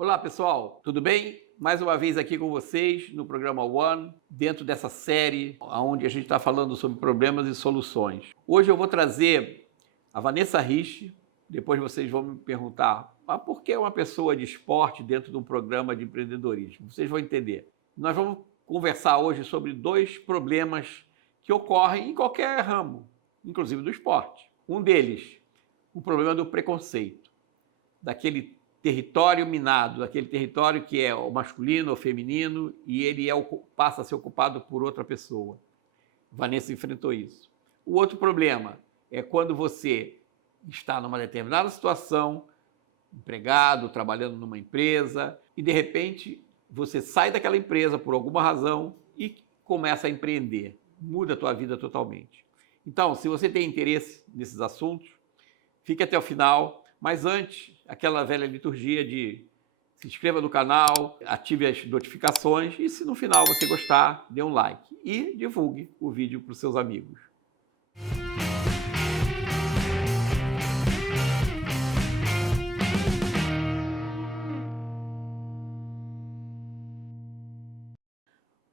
Olá, pessoal, tudo bem? Mais uma vez aqui com vocês no programa One, dentro dessa série onde a gente está falando sobre problemas e soluções. Hoje eu vou trazer a Vanessa Rich, depois vocês vão me perguntar por que uma pessoa de esporte dentro de um programa de empreendedorismo? Vocês vão entender. Nós vamos conversar hoje sobre dois problemas que ocorrem em qualquer ramo, inclusive do esporte. Um deles, o problema do preconceito, daquele território minado, daquele território que é o masculino ou feminino e ele passa a ser ocupado por outra pessoa. Vanessa enfrentou isso. O outro problema é quando você está numa determinada situação, empregado, trabalhando numa empresa, e de repente você sai daquela empresa por alguma razão e começa a empreender. Muda a tua vida totalmente. Então, se você tem interesse nesses assuntos, fique até o final. Mas antes, aquela velha liturgia de se inscreva no canal, ative as notificações e se no final você gostar, dê um like e divulgue o vídeo para os seus amigos.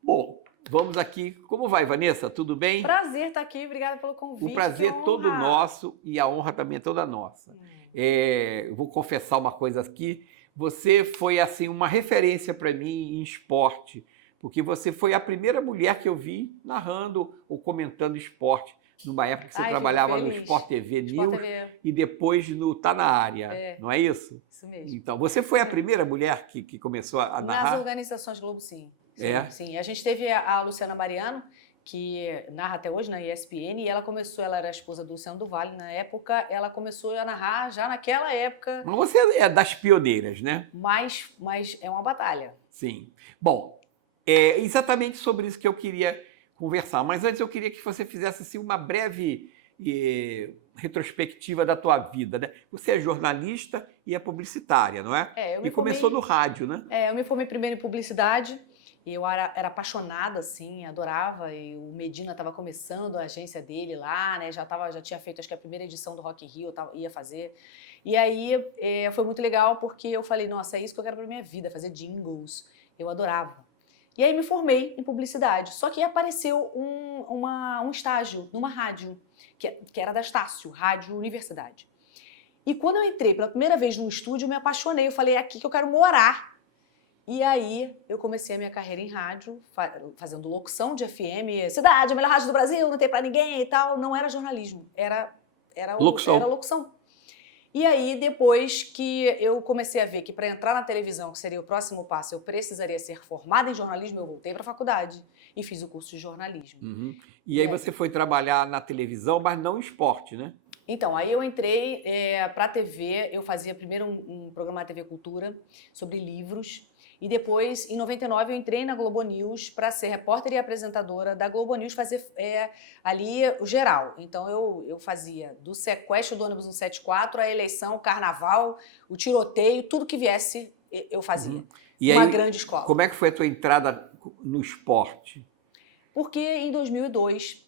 Bom, vamos aqui. Como vai, Vanessa? Tudo bem? Prazer estar aqui, obrigada pelo convite. O prazer é todo nosso e a honra também é toda nossa. Eu vou confessar uma coisa aqui. Você foi assim uma referência para mim em esporte, porque você foi a primeira mulher que eu vi narrando ou comentando esporte, numa época que você trabalhava no Sport TV News e depois no Tá Na Área, não é isso? Isso mesmo. Então, você foi a primeira mulher que começou a narrar? Nas organizações Globo, sim. Sim. A gente teve a Luciana Mariano, que narra até hoje na ESPN, e ela era a esposa do Luciano do Vale na época, ela começou a narrar já naquela época. Mas você é das pioneiras, né? Mas é uma batalha. Sim. Bom, é exatamente sobre isso que eu queria conversar, mas antes eu queria que você fizesse assim, uma breve retrospectiva da tua vida, né? Você é jornalista e é publicitária, não é? E começou no rádio, né? Eu me formei primeiro em publicidade. E eu era apaixonada, assim, adorava, e o Medina estava começando a agência dele lá, né, já tinha feito, acho que a primeira edição do Rock in Rio, ia fazer. E aí foi muito legal, porque eu falei, nossa, é isso que eu quero pra minha vida, fazer jingles, eu adorava. E aí me formei em publicidade, só que apareceu um estágio numa rádio, que era da Estácio, Rádio Universidade. E quando eu entrei pela primeira vez num estúdio, eu me apaixonei, eu falei, é aqui que eu quero morar. E aí, eu comecei a minha carreira em rádio, fazendo locução de FM, cidade, a melhor rádio do Brasil, não tem pra ninguém e tal. Não era jornalismo, era locução. E aí, depois que eu comecei a ver que para entrar na televisão, que seria o próximo passo, eu precisaria ser formada em jornalismo, eu voltei para a faculdade e fiz o curso de jornalismo. Uhum. E aí você foi trabalhar na televisão, mas não em esporte, né? Então, aí eu entrei para a TV, eu fazia primeiro um programa na TV Cultura sobre livros. E depois, em 99, eu entrei na Globo News para ser repórter e apresentadora da Globo News, fazer ali o geral. Então, eu fazia do sequestro do ônibus 174, a eleição, o carnaval, o tiroteio, tudo que viesse, eu fazia. Uhum. E uma aí, grande escola. Como é que foi a tua entrada no esporte? Porque em 2002,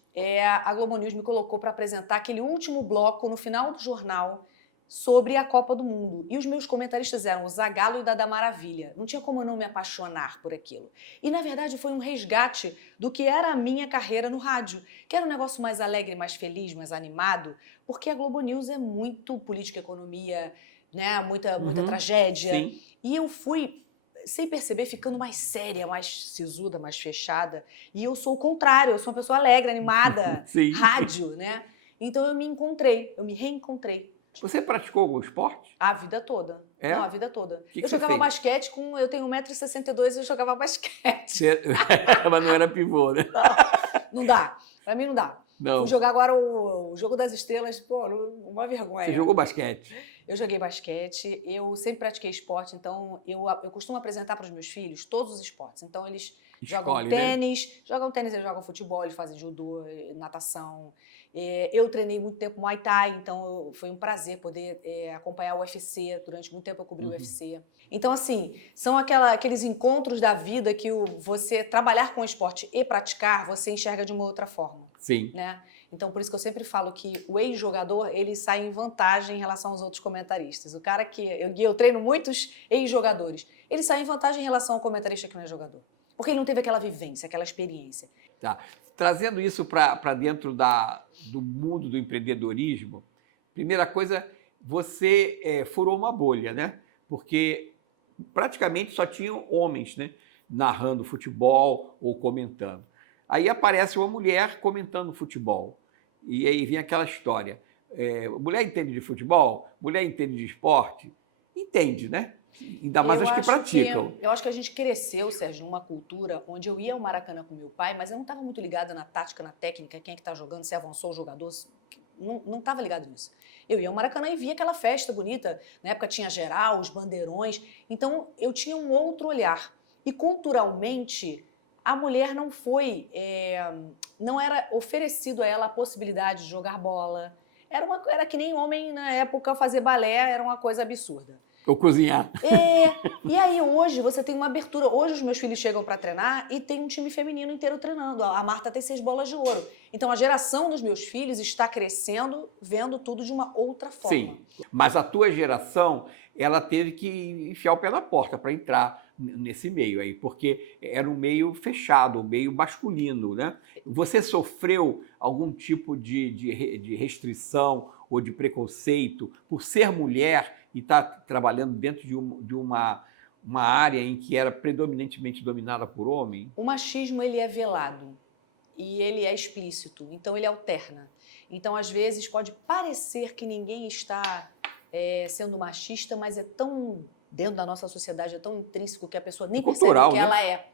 a Globo News me colocou para apresentar aquele último bloco no final do jornal, sobre a Copa do Mundo. E os meus comentaristas eram o Zagallo e o Dada Maravilha. Não tinha como eu não me apaixonar por aquilo. E, na verdade, foi um resgate do que era a minha carreira no rádio, que era um negócio mais alegre, mais feliz, mais animado, porque a Globo News é muito política e economia, né? Muita tragédia. Sim. E eu fui, sem perceber, ficando mais séria, mais sisuda, mais fechada. E eu sou o contrário, eu sou uma pessoa alegre, animada, rádio, né? Então eu me reencontrei. Você praticou algum esporte? A vida toda. É? Não, a vida toda. Que eu jogava basquete eu tenho 1,62 m e eu jogava basquete. Mas não era pivô, né? Não dá. Pra mim não dá. Não. Fui jogar agora o Jogo das Estrelas, pô, uma vergonha. Você jogou basquete? Eu joguei basquete, eu sempre pratiquei esporte, então eu costumo apresentar para os meus filhos todos os esportes. Então eles jogam tênis, eles jogam futebol, eles fazem judô, natação. Eu treinei muito tempo Muay Thai, então foi um prazer poder acompanhar o UFC. Durante muito tempo eu cobri o UFC. Então, assim, são aqueles encontros da vida que você trabalhar com o esporte e praticar, você enxerga de uma outra forma. Sim. Né? Então, por isso que eu sempre falo que o ex-jogador, ele sai em vantagem em relação aos outros comentaristas. O cara que... Eu treino muitos ex-jogadores. Ele sai em vantagem em relação ao comentarista que não é jogador. Porque ele não teve aquela vivência, aquela experiência. Tá. Trazendo isso para dentro do mundo do empreendedorismo, primeira coisa, você furou uma bolha, né? Porque praticamente só tinham homens, né, narrando futebol ou comentando. Aí aparece uma mulher comentando futebol. E aí vem aquela história. Mulher entende de futebol? Mulher entende de esporte? Entende, né? Ainda mais as que praticam. Eu acho que a gente cresceu, Sérgio, numa cultura onde eu ia ao Maracanã com meu pai, mas eu não estava muito ligada na tática, na técnica, quem é que está jogando, se avançou o jogador. Não estava ligado nisso. Eu ia ao Maracanã e via aquela festa bonita. Na época tinha geral, os bandeirões. Então, eu tinha um outro olhar. E, culturalmente, a mulher não foi... não era oferecido a ela a possibilidade de jogar bola. Era que nem homem, na época, fazer balé era uma coisa absurda. Ou cozinhar. E aí hoje você tem uma abertura. Hoje os meus filhos chegam para treinar e tem um time feminino inteiro treinando. A Marta tem 6 bolas de ouro. Então a geração dos meus filhos está crescendo, vendo tudo de uma outra forma. Sim, mas a tua geração, ela teve que enfiar o pé na porta para entrar nesse meio aí, porque era um meio fechado, um meio masculino, né? Você sofreu algum tipo de restrição ou de preconceito por ser mulher e estar trabalhando dentro de uma área em que era predominantemente dominada por homem? O machismo, ele é velado e ele é explícito, então ele alterna. Então, às vezes, pode parecer que ninguém está sendo machista, mas é tão dentro da nossa sociedade, é tão intrínseco que a pessoa nem percebe que ela é.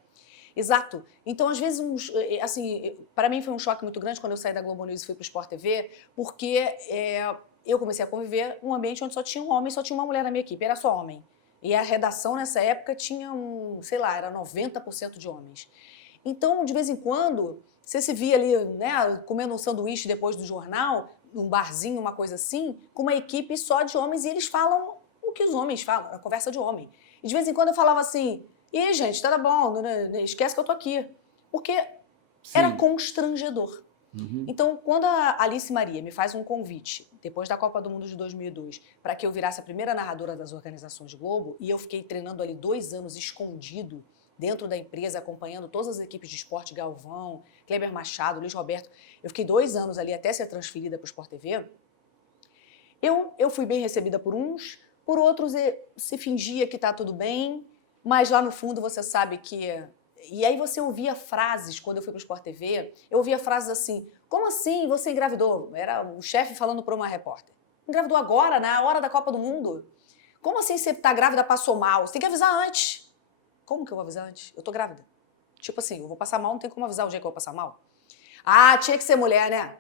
Exato. Então, às vezes, assim, para mim foi um choque muito grande quando eu saí da Globo News e fui para o Sport TV, porque eu comecei a conviver num ambiente onde só tinha um homem, só tinha uma mulher na minha equipe, era só homem. E a redação nessa época tinha sei lá, era 90% de homens. Então, de vez em quando, você se via ali, né, comendo um sanduíche depois do jornal, num barzinho, uma coisa assim, com uma equipe só de homens e eles falam o que os homens falam, a conversa de homem. E de vez em quando eu falava assim, e aí, gente, tá bom, esquece que eu tô aqui. Porque era constrangedor. Uhum. Então, quando a Alice Maria me faz um convite, depois da Copa do Mundo de 2002, para que eu virasse a primeira narradora das organizações Globo, e eu fiquei treinando ali 2 anos escondido dentro da empresa, acompanhando todas as equipes de esporte, Galvão, Kleber Machado, Luiz Roberto, eu fiquei 2 anos ali até ser transferida para o Sport TV, eu fui bem recebida por uns, por outros se fingia que tá tudo bem, mas lá no fundo você sabe que... E aí você ouvia frases, quando eu fui para o Sport TV, eu ouvia frases assim, como assim você engravidou? Era o chefe falando para uma repórter. Engravidou agora, na hora da Copa do Mundo? Como assim você tá grávida, passou mal? Você tem que avisar antes. Como que eu vou avisar antes? Eu tô grávida. Tipo assim, eu vou passar mal, não tem como avisar o dia que eu vou passar mal. Ah, tinha que ser mulher, né?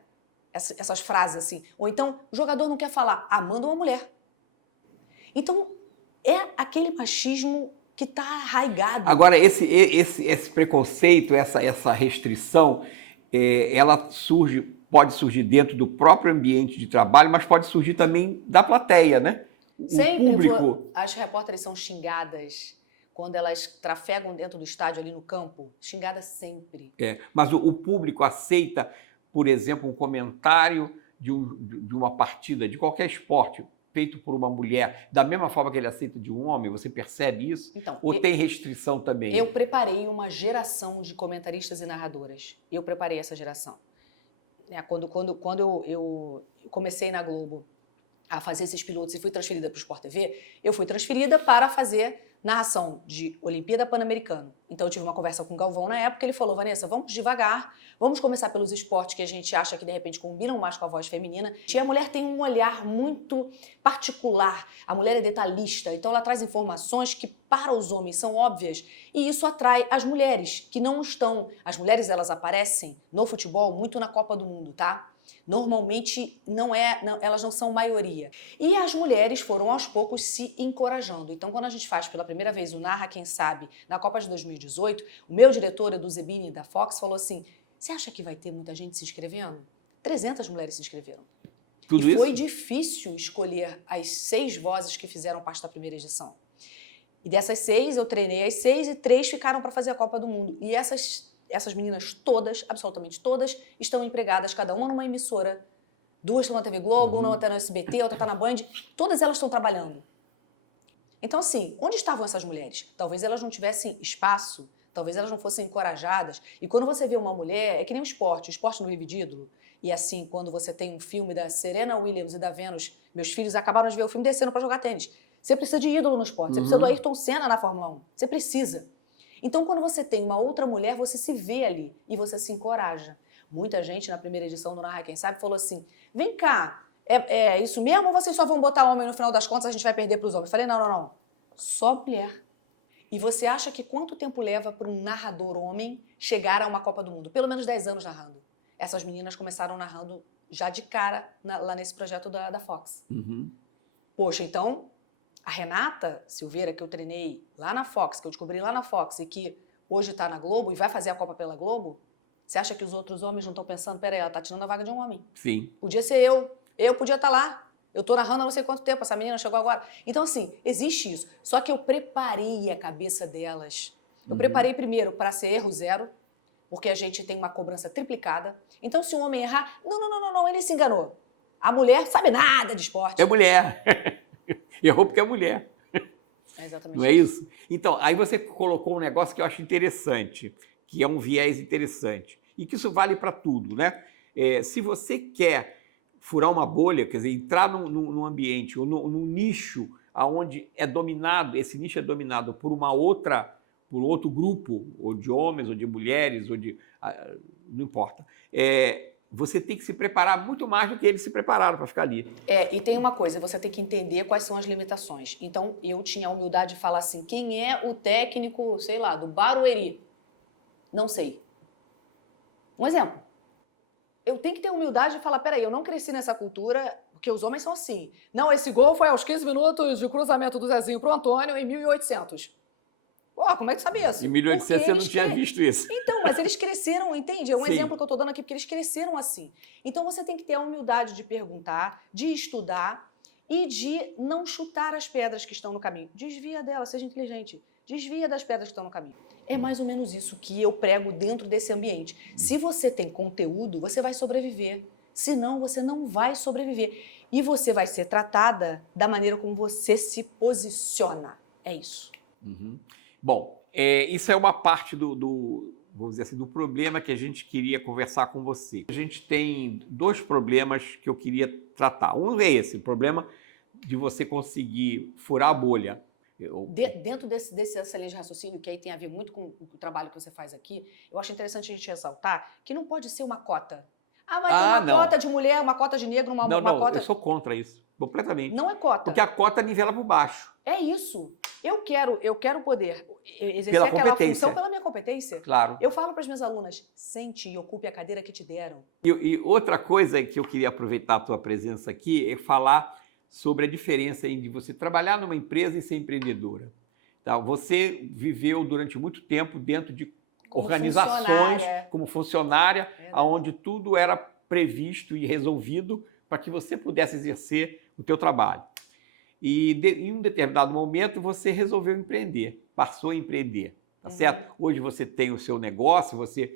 Essas frases assim. Ou então, o jogador não quer falar, manda uma mulher. Então, é aquele machismo que está arraigado. Agora, esse preconceito, essa restrição, ela pode surgir dentro do próprio ambiente de trabalho, mas pode surgir também da plateia, né? Sempre público... As repórteres são xingadas quando elas trafegam dentro do estádio ali no campo, xingadas sempre. Mas o público aceita, por exemplo, um comentário de uma partida, de qualquer esporte, feito por uma mulher, da mesma forma que ele aceita de um homem? Você percebe isso? Então, ou tem restrição também? Eu preparei uma geração de comentaristas e narradoras. Eu preparei essa geração. Quando eu comecei na Globo a fazer esses pilotos e fui transferida para o Sport TV, eu fui transferida para fazer narração de Olimpíada Pan-Americano. Então eu tive uma conversa com o Galvão na época, ele falou, Vanessa, vamos devagar, vamos começar pelos esportes que a gente acha que de repente combinam mais com a voz feminina. E a mulher tem um olhar muito particular, a mulher é detalhista, então ela traz informações que para os homens são óbvias e isso atrai as mulheres que não estão. As mulheres, elas aparecem no futebol muito na Copa do Mundo, tá? Normalmente elas não são maioria. E as mulheres foram aos poucos se encorajando. Então, quando a gente faz pela primeira vez o Narra Quem Sabe na Copa de 2018, o meu diretor, Edu Zebini, da Fox, falou assim, você acha que vai ter muita gente se inscrevendo? 300 mulheres se inscreveram. Tudo isso? Foi difícil escolher as 6 vozes que fizeram parte da primeira edição. E dessas 6, eu treinei as 6 e 3 ficaram para fazer a Copa do Mundo. E essas essas meninas todas, absolutamente todas, estão empregadas, cada uma numa emissora. 2 estão na TV Globo, uma está no SBT, outra está na Band. Todas elas estão trabalhando. Então, assim, onde estavam essas mulheres? Talvez elas não tivessem espaço, talvez elas não fossem encorajadas. E quando você vê uma mulher, é que nem o esporte não vive de ídolo. E assim, quando você tem um filme da Serena Williams e da Venus, meus filhos acabaram de ver o filme descendo para jogar tênis. Você precisa de ídolo no esporte, você precisa do Ayrton Senna na Fórmula 1. Você precisa. Então, quando você tem uma outra mulher, você se vê ali e você se encoraja. Muita gente, na primeira edição do Narra Quem Sabe, falou assim, vem cá, é isso mesmo ou vocês só vão botar homem no final das contas, a gente vai perder para os homens? Eu falei, não. Só mulher. E você acha que quanto tempo leva para um narrador homem chegar a uma Copa do Mundo? Pelo menos 10 anos narrando. Essas meninas começaram narrando já de cara lá nesse projeto da Fox. Poxa, então, a Renata Silveira, que eu treinei lá na Fox, que eu descobri lá na Fox e que hoje está na Globo e vai fazer a Copa pela Globo, você acha que os outros homens não estão pensando, peraí, ela está tirando a vaga de um homem? Sim. Podia ser eu. Eu podia estar lá. Eu tô narrando há não sei quanto tempo, essa menina chegou agora. Então, assim, existe isso. Só que eu preparei a cabeça delas. Eu preparei primeiro para ser erro zero, porque a gente tem uma cobrança triplicada. Então, se um homem errar, não, ele se enganou. A mulher sabe nada de esporte. É mulher. Errou porque é mulher. É exatamente não é isso? Então, aí você colocou um negócio que eu acho interessante, que é um viés interessante. E que isso vale para tudo, né? Se você quer furar uma bolha, quer dizer, entrar num ambiente ou num nicho onde esse nicho é dominado por por outro grupo, ou de homens, ou de mulheres, não importa. Você tem que se preparar muito mais do que eles se prepararam para ficar ali. E tem uma coisa, você tem que entender quais são as limitações. Então, eu tinha a humildade de falar assim, quem é o técnico, sei lá, do Barueri? Não sei. Um exemplo. Eu tenho que ter humildade de falar, peraí, eu não cresci nessa cultura, porque os homens são assim. Não, esse gol foi aos 15 minutos de cruzamento do Zezinho pro Antônio em 1800. Pô, como é que sabia isso? Em 1800 você não tinha visto isso. Então, mas eles cresceram, entende? É um Sim. exemplo que eu tô dando aqui, porque eles cresceram assim. Então, você tem que ter a humildade de perguntar, de estudar e de não chutar as pedras que estão no caminho. Desvia delas, seja inteligente. Desvia das pedras que estão no caminho. É mais ou menos isso que eu prego dentro desse ambiente. Se você tem conteúdo, você vai sobreviver. Senão, você não vai sobreviver. E você vai ser tratada da maneira como você se posiciona. É isso. Bom, isso é uma parte vamos dizer assim, do problema que a gente queria conversar com você. A gente tem 2 problemas que eu queria tratar. Um é esse, o problema de você conseguir furar a bolha. Dentro dessa linha de raciocínio, que aí tem a ver muito com o trabalho que você faz aqui, eu acho interessante a gente ressaltar que não pode ser uma cota. Vai ter uma cota de mulher, uma cota de negro, uma cota... eu sou contra isso, completamente. Não é cota. Porque a cota nivela por baixo. É isso. Eu quero poder exercer Pela aquela competência. função pela minha competência. Claro. Eu falo para as minhas alunas, sente e ocupe a cadeira que te deram. E outra coisa que eu queria aproveitar a tua presença aqui é falar sobre a diferença de você trabalhar numa empresa e ser empreendedora. Tá? Você viveu durante muito tempo dentro de organizações, como funcionária, onde tudo era previsto e resolvido para que você pudesse exercer o teu trabalho. E em um determinado momento você resolveu empreender, passou a empreender, tá certo? Hoje você tem o seu negócio, você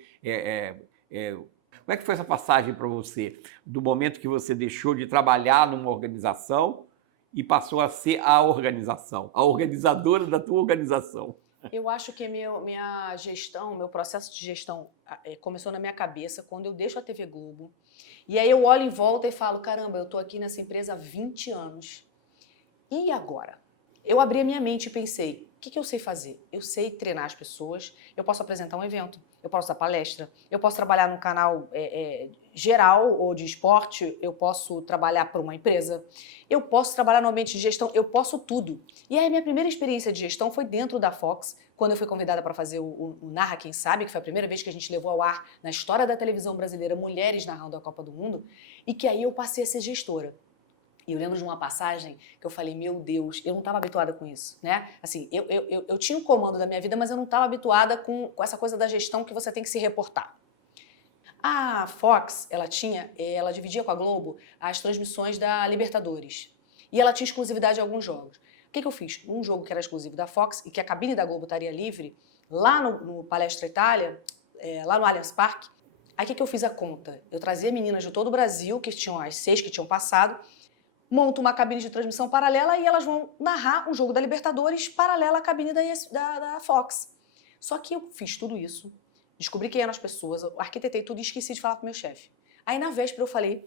como é que foi essa passagem para você? Do momento que você deixou de trabalhar numa organização e passou a ser a organização, a organizadora da tua organização. Eu acho que minha gestão, meu processo de gestão começou na minha cabeça quando eu deixo a TV Globo. E aí eu olho em volta e falo, caramba, eu tô aqui nessa empresa há 20 anos. E agora? Eu abri a minha mente e pensei, o que eu sei fazer? Eu sei treinar as pessoas, eu posso apresentar um evento, eu posso dar palestra, eu posso trabalhar num canal geral ou de esporte, eu posso trabalhar para uma empresa, eu posso trabalhar no ambiente de gestão, eu posso tudo. E aí a minha primeira experiência de gestão foi dentro da Fox, quando eu fui convidada para fazer o Narra Quem Sabe, que foi a primeira vez que a gente levou ao ar na história da televisão brasileira mulheres narrando a Copa do Mundo, e que aí eu passei a ser gestora. E eu lembro de uma passagem que eu falei, meu Deus, eu não estava habituada com isso, né? Assim, eu tinha o comando da minha vida, mas eu não estava habituada com essa coisa da gestão que você tem que se reportar. A Fox, ela dividia com a Globo as transmissões da Libertadores. E ela tinha exclusividade de alguns jogos. O que eu fiz? Um jogo que era exclusivo da Fox e que a cabine da Globo estaria livre, lá no Palestra Itália, lá no Allianz Parque. Aí o que eu fiz a conta? Eu trazia meninas de todo o Brasil, que tinham as 6 que tinham passado, monto uma cabine de transmissão paralela e elas vão narrar um jogo da Libertadores paralela à cabine da Fox. Só que eu fiz tudo isso, descobri quem eram as pessoas, arquitetei tudo e esqueci de falar pro meu chefe. Aí na véspera eu falei,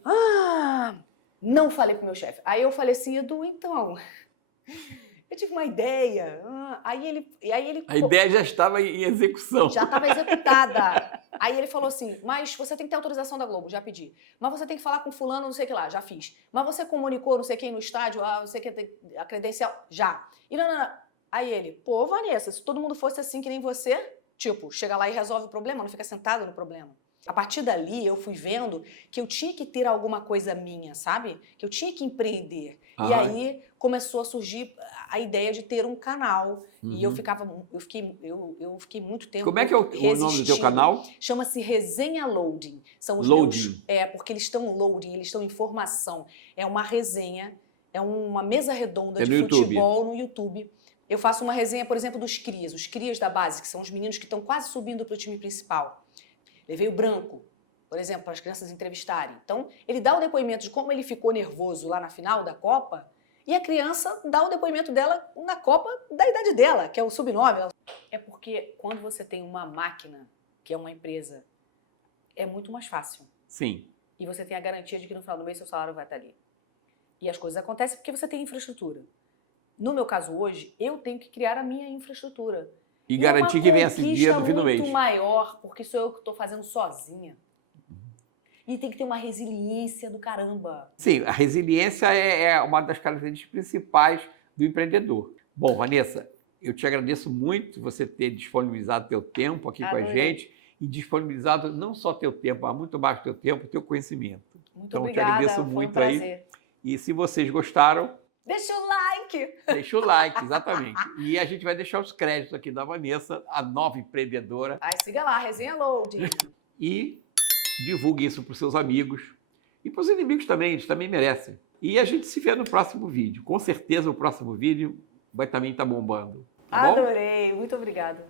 não falei pro meu chefe. Aí eu falei assim, Edu, então, eu tive uma ideia. Aí ele A ideia já estava em execução. já estava executada. Aí ele falou assim, mas você tem que ter autorização da Globo, já pedi. Mas você tem que falar com fulano, não sei o que lá, já fiz. Mas você comunicou não sei quem no estádio, não sei o que, a credencial, já. E não. Aí ele, pô, Vanessa, se todo mundo fosse assim que nem você, tipo, chega lá e resolve o problema, não fica sentado no problema. A partir dali, eu fui vendo que eu tinha que ter alguma coisa minha, sabe? Que eu tinha que empreender. E aí começou a surgir a ideia de ter um canal. E eu fiquei muito tempo. Como é que é o nome do teu canal? Chama-se Resenha Loading. São os Loading. Porque eles estão loading, eles estão em formação. É uma resenha, é uma mesa redonda de futebol no YouTube. Eu faço uma resenha, por exemplo, dos crias, os crias da base, que são os meninos que estão quase subindo para o time principal. Levei o Branco, por exemplo, para as crianças entrevistarem. Então, ele dá o depoimento de como ele ficou nervoso lá na final da Copa e a criança dá o depoimento dela na Copa da idade dela, que é o sub-9. É porque quando você tem uma máquina, que é uma empresa, é muito mais fácil. Sim. E você tem a garantia de que no final do mês seu salário vai estar ali. E as coisas acontecem porque você tem infraestrutura. No meu caso hoje, eu tenho que criar a minha infraestrutura. E garantir que venha esse dia no fim do mês. É muito maior, porque sou eu que estou fazendo sozinha. E tem que ter uma resiliência do caramba. Sim, a resiliência é uma das características principais do empreendedor. Bom, Vanessa, eu te agradeço muito você ter disponibilizado teu tempo aqui com a gente e disponibilizado não só teu tempo, mas muito mais teu tempo, teu conhecimento. Muito obrigada, eu te agradeço foi muito um prazer. aí. E se vocês gostaram, deixa o like! Deixa o like, exatamente. E a gente vai deixar os créditos aqui da Vanessa, a nova empreendedora. Aí siga lá, Resenha Loading. E divulgue isso para os seus amigos. E para os inimigos também, eles também merecem. E a gente se vê no próximo vídeo. Com certeza o próximo vídeo vai também estar bombando. Tá bom? Adorei, muito obrigada.